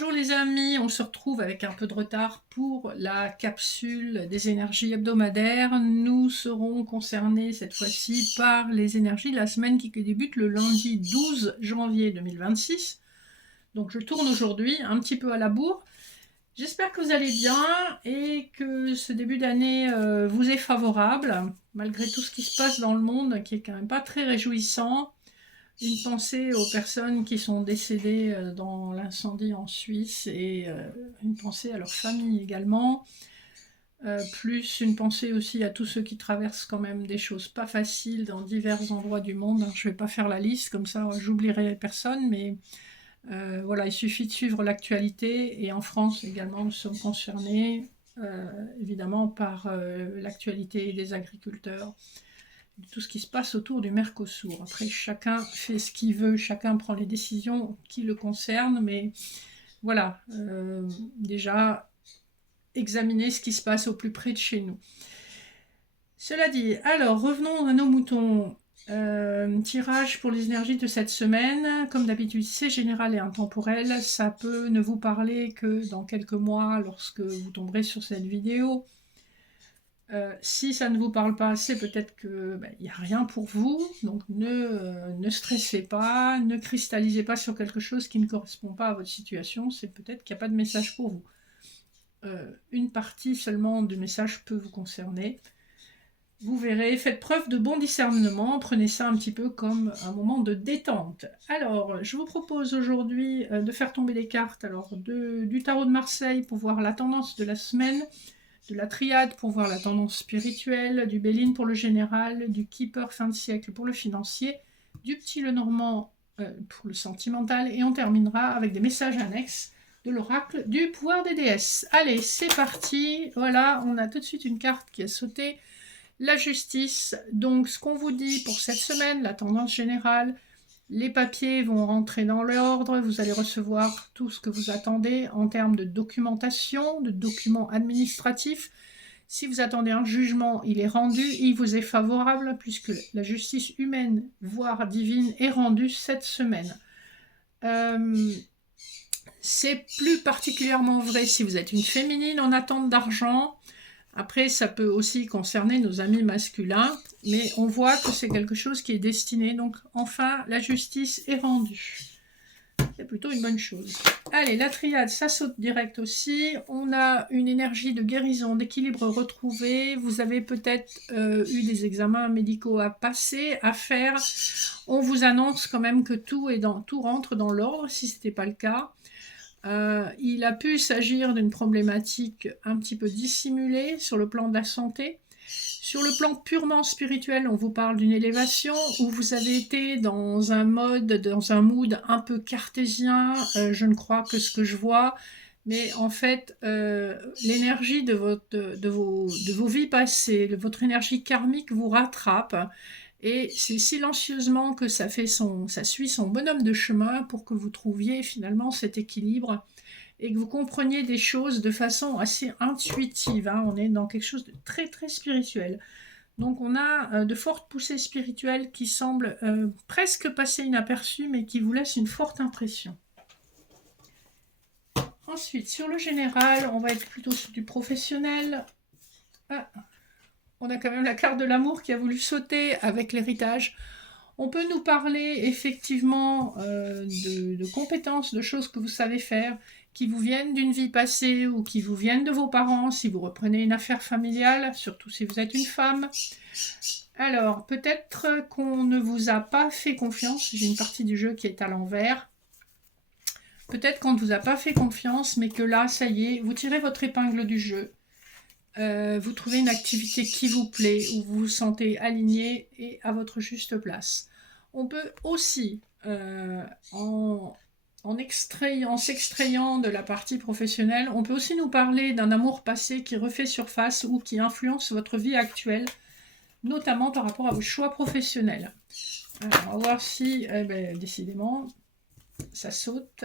Bonjour les amis, on se retrouve avec un peu de retard pour la capsule des énergies hebdomadaires. Nous serons concernés cette fois-ci par les énergies de la semaine qui débute le lundi 12 janvier 2026. Donc je tourne aujourd'hui un petit peu à la bourre. J'espère que vous allez bien et que ce début d'année vous est favorable, malgré tout ce qui se passe dans le monde qui est quand même pas très réjouissant. Une pensée aux personnes qui sont décédées dans l'incendie en Suisse et une pensée à leur famille également. Plus une pensée aussi à tous ceux qui traversent quand même des choses pas faciles dans divers endroits du monde. Je ne vais pas faire la liste, comme ça j'oublierai personne, mais voilà, il suffit de suivre l'actualité et en France également nous sommes concernés évidemment par l'actualité des agriculteurs, tout ce qui se passe autour du Mercosur. Après, chacun fait ce qu'il veut, chacun prend les décisions qui le concernent, mais voilà, déjà, examiner ce qui se passe au plus près de chez nous. Cela dit, alors, revenons à nos moutons. Tirage pour les énergies de cette semaine. Comme d'habitude, c'est général et intemporel. Ça peut ne vous parler que dans quelques mois, lorsque vous tomberez sur cette vidéo. Si ça ne vous parle pas, c'est peut-être qu'il n'y a rien pour vous, donc ne stressez pas, ne cristallisez pas sur quelque chose qui ne correspond pas à votre situation, c'est peut-être qu'il n'y a pas de message pour vous. Une partie seulement du message peut vous concerner. Vous verrez, faites preuve de bon discernement, prenez ça un petit peu comme un moment de détente. Alors, je vous propose aujourd'hui de faire tomber les cartes du tarot de Marseille pour voir la tendance de la semaine, de la triade pour voir la tendance spirituelle, du Béline pour le général, du Keeper fin de siècle pour le financier, du Petit Lenormand pour le sentimental, et on terminera avec des messages annexes de l'oracle du pouvoir des déesses. Allez, c'est parti. Voilà, on a tout de suite une carte qui a sauté. La justice. Donc, ce qu'on vous dit pour cette semaine, la tendance générale, les papiers vont rentrer dans l'ordre, vous allez recevoir tout ce que vous attendez en termes de documentation, de documents administratifs. Si vous attendez un jugement, il est rendu, il vous est favorable puisque la justice humaine, voire divine, est rendue cette semaine. C'est plus particulièrement vrai si vous êtes une féminine en attente d'argent. Après, ça peut aussi concerner nos amis masculins, mais on voit que c'est quelque chose qui est destiné. Donc, enfin, la justice est rendue. C'est plutôt une bonne chose. Allez, la triade, ça saute direct aussi. On a une énergie de guérison, d'équilibre retrouvé. Vous avez peut-être eu des examens médicaux à passer, à faire. On vous annonce quand même que tout rentre dans l'ordre, si ce n'était pas le cas. Il a pu s'agir d'une problématique un petit peu dissimulée sur le plan de la santé. Sur le plan purement spirituel, on vous parle d'une élévation où vous avez été dans un mood un peu cartésien, je ne crois que ce que je vois, mais en fait, l'énergie de vos vies passées, votre énergie karmique vous rattrape. Et c'est silencieusement que ça suit son bonhomme de chemin pour que vous trouviez finalement cet équilibre et que vous compreniez des choses de façon assez intuitive. On est dans quelque chose de très très spirituel. Donc on a de fortes poussées spirituelles qui semblent presque passer inaperçues mais qui vous laissent une forte impression. Ensuite, sur le général, on va être plutôt sur du professionnel. On a quand même la carte de l'amour qui a voulu sauter avec l'héritage. On peut nous parler effectivement de compétences, de choses que vous savez faire, qui vous viennent d'une vie passée ou qui vous viennent de vos parents, si vous reprenez une affaire familiale, surtout si vous êtes une femme. Alors, peut-être qu'on ne vous a pas fait confiance, j'ai une partie du jeu qui est à l'envers. Peut-être qu'on ne vous a pas fait confiance, mais que là, ça y est, vous tirez votre épingle du jeu. Vous trouvez une activité qui vous plaît, où vous vous sentez aligné et à votre juste place. On peut aussi, en s'extrayant de la partie professionnelle, on peut aussi nous parler d'un amour passé qui refait surface ou qui influence votre vie actuelle, notamment par rapport à vos choix professionnels. Alors, on va voir si, décidément, ça saute.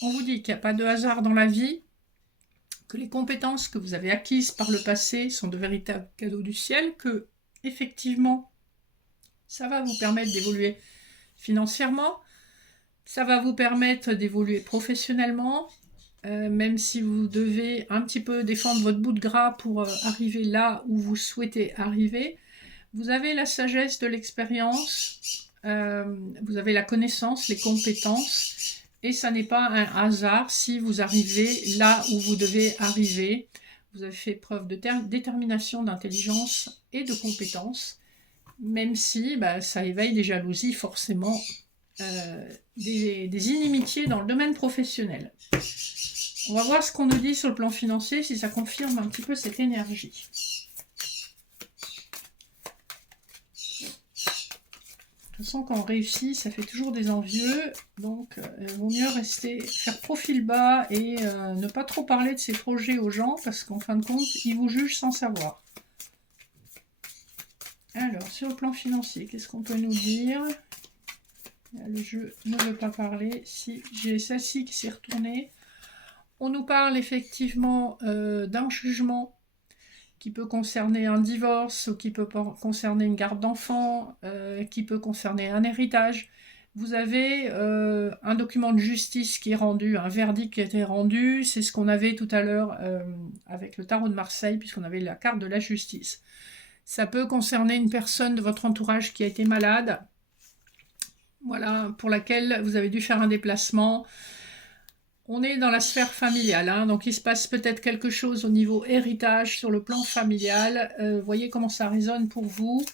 On vous dit qu'il n'y a pas de hasard dans la vie, que les compétences que vous avez acquises par le passé sont de véritables cadeaux du ciel, que, effectivement, ça va vous permettre d'évoluer financièrement, Ça va vous permettre d'évoluer professionnellement, même si vous devez un petit peu défendre votre bout de gras pour arriver là où vous souhaitez arriver. Vous avez la sagesse de l'expérience, vous avez la connaissance, les compétences, et ça n'est pas un hasard si vous arrivez là où vous devez arriver. Vous avez fait preuve de détermination, d'intelligence et de compétences, même si ça éveille des jalousies forcément, des inimitiés dans le domaine professionnel. On va voir ce qu'on nous dit sur le plan financier, si ça confirme un petit peu cette énergie. De toute façon, quand on réussit, ça fait toujours des envieux, donc il vaut mieux faire profil bas et ne pas trop parler de ses projets aux gens, parce qu'en fin de compte, ils vous jugent sans savoir. Alors, sur le plan financier, qu'est-ce qu'on peut nous dire? Le jeu ne veut pas parler. Si j'ai celle-ci qui s'est retournée, on nous parle effectivement d'un jugement qui peut concerner un divorce ou qui peut concerner une garde d'enfant, qui peut concerner un héritage. Vous avez un document de justice qui est rendu, un verdict qui a été rendu. C'est ce qu'on avait tout à l'heure avec le tarot de Marseille, puisqu'on avait la carte de la justice. Ça peut concerner une personne de votre entourage qui a été malade, voilà, pour laquelle vous avez dû faire un déplacement. On est dans la sphère familiale, hein, donc il se passe peut-être quelque chose au niveau héritage sur le plan familial. Voyez comment ça résonne pour vous.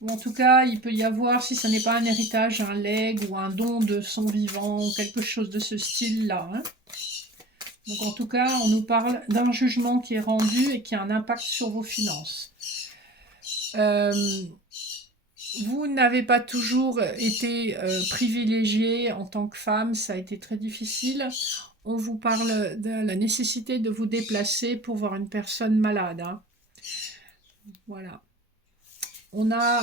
Ou en tout cas, il peut y avoir, si ce n'est pas un héritage, un legs ou un don de son vivant, ou quelque chose de ce style-là. Hein. Donc en tout cas, on nous parle d'un jugement qui est rendu et qui a un impact sur vos finances. Vous n'avez pas toujours été privilégiée en tant que femme, ça a été très difficile. On vous parle de la nécessité de vous déplacer pour voir une personne malade. Hein. Voilà. On a,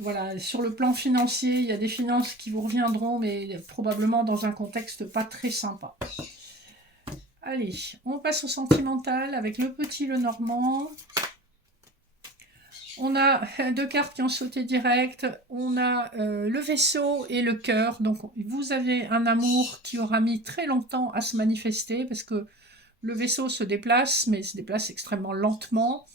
voilà, sur le plan financier, il y a des finances qui vous reviendront, mais probablement dans un contexte pas très sympa. Allez, on passe au sentimental avec le petit Lenormand. On a deux cartes qui ont sauté direct. On a le vaisseau et le cœur. Donc, vous avez un amour qui aura mis très longtemps à se manifester parce que le vaisseau se déplace, mais se déplace extrêmement lentement.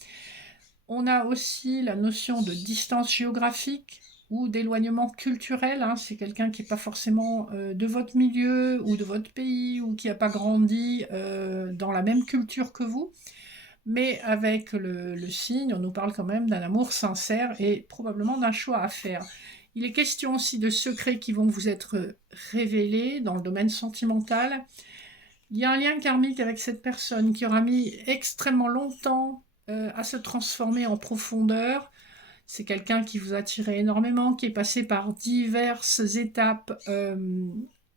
On a aussi la notion de distance géographique ou d'éloignement culturel. Hein. C'est quelqu'un qui n'est pas forcément de votre milieu ou de votre pays ou qui n'a pas grandi dans la même culture que vous. Mais avec le signe, on nous parle quand même d'un amour sincère et probablement d'un choix à faire. Il est question aussi de secrets qui vont vous être révélés dans le domaine sentimental. Il y a un lien karmique avec cette personne qui aura mis extrêmement longtemps à se transformer en profondeur. C'est quelqu'un qui vous a attiré énormément, qui est passé par diverses étapes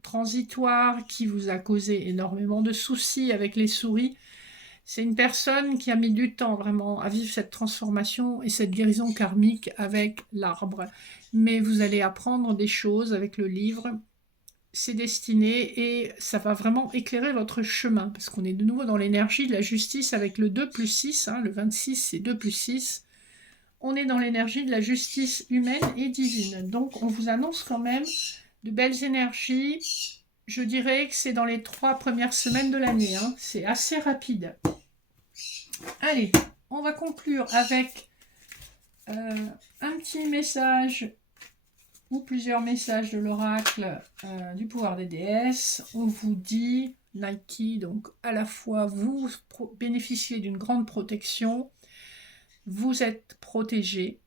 transitoires, qui vous a causé énormément de soucis avec les souris. C'est une personne qui a mis du temps vraiment à vivre cette transformation et cette guérison karmique avec l'arbre. Mais vous allez apprendre des choses avec le livre. C'est destiné et ça va vraiment éclairer votre chemin parce qu'on est de nouveau dans l'énergie de la justice avec le 2 plus 6. Hein, le 26, c'est 2 plus 6. On est dans l'énergie de la justice humaine et divine. Donc, on vous annonce quand même de belles énergies. Je dirais que c'est dans les 3 premières semaines de l'année. Hein. C'est assez rapide. Allez, on va conclure avec un petit message ou plusieurs messages de l'oracle du pouvoir des déesses. On vous dit, Nike, donc à la fois vous bénéficiez d'une grande protection, vous êtes protégé,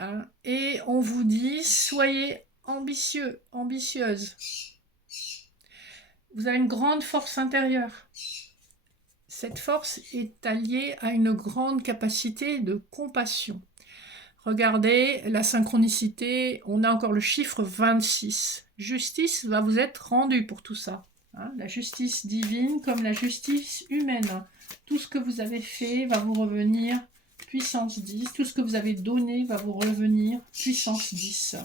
hein, et on vous dit, soyez ambitieux, ambitieuse. Vous avez une grande force intérieure. Cette force est alliée à une grande capacité de compassion. Regardez la synchronicité, on a encore le chiffre 26. Justice va vous être rendue pour tout ça. Hein, la justice divine comme la justice humaine. Tout ce que vous avez fait va vous revenir puissance 10. Tout ce que vous avez donné va vous revenir puissance 10.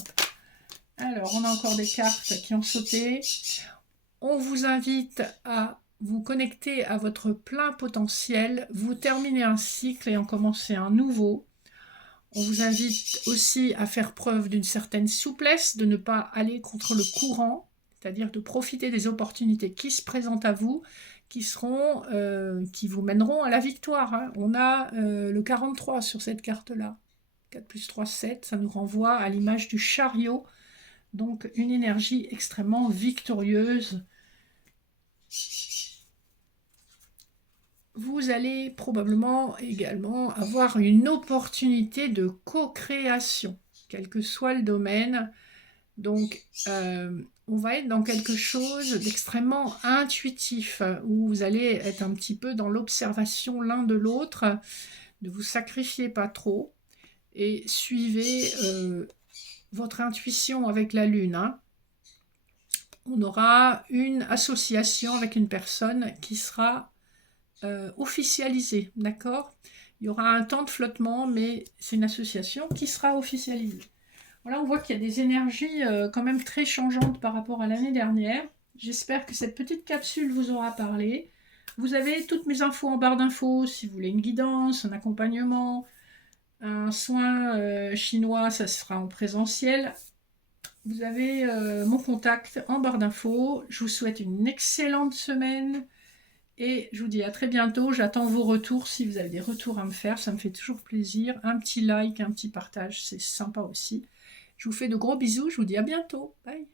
Alors, on a encore des cartes qui ont sauté. On vous invite à vous connecter à votre plein potentiel. Vous terminez un cycle et en commencez un nouveau. On vous invite aussi à faire preuve d'une certaine souplesse, de ne pas aller contre le courant, c'est-à-dire de profiter des opportunités qui se présentent à vous, qui vous mèneront à la victoire, hein. On a le 43 sur cette carte-là. 4 plus 3, 7, ça nous renvoie à l'image du chariot, donc une énergie extrêmement victorieuse. Vous allez probablement également avoir une opportunité de co-création, quel que soit le domaine. Donc, on va être dans quelque chose d'extrêmement intuitif, où vous allez être un petit peu dans l'observation l'un de l'autre. Ne vous sacrifiez pas trop et suivez votre intuition avec la lune, hein. On aura une association avec une personne qui sera officialisée, d'accord? Il y aura un temps de flottement, mais c'est une association qui sera officialisée. Voilà, on voit qu'il y a des énergies quand même très changeantes par rapport à l'année dernière. J'espère que cette petite capsule vous aura parlé. Vous avez toutes mes infos en barre d'infos si vous voulez une guidance, un accompagnement, un soin chinois, ça sera en présentiel. Vous avez mon contact en barre d'infos. Je vous souhaite une excellente semaine et je vous dis à très bientôt. J'attends vos retours si vous avez des retours à me faire. Ça me fait toujours plaisir. Un petit like, un petit partage, c'est sympa aussi. Je vous fais de gros bisous. Je vous dis à bientôt. Bye.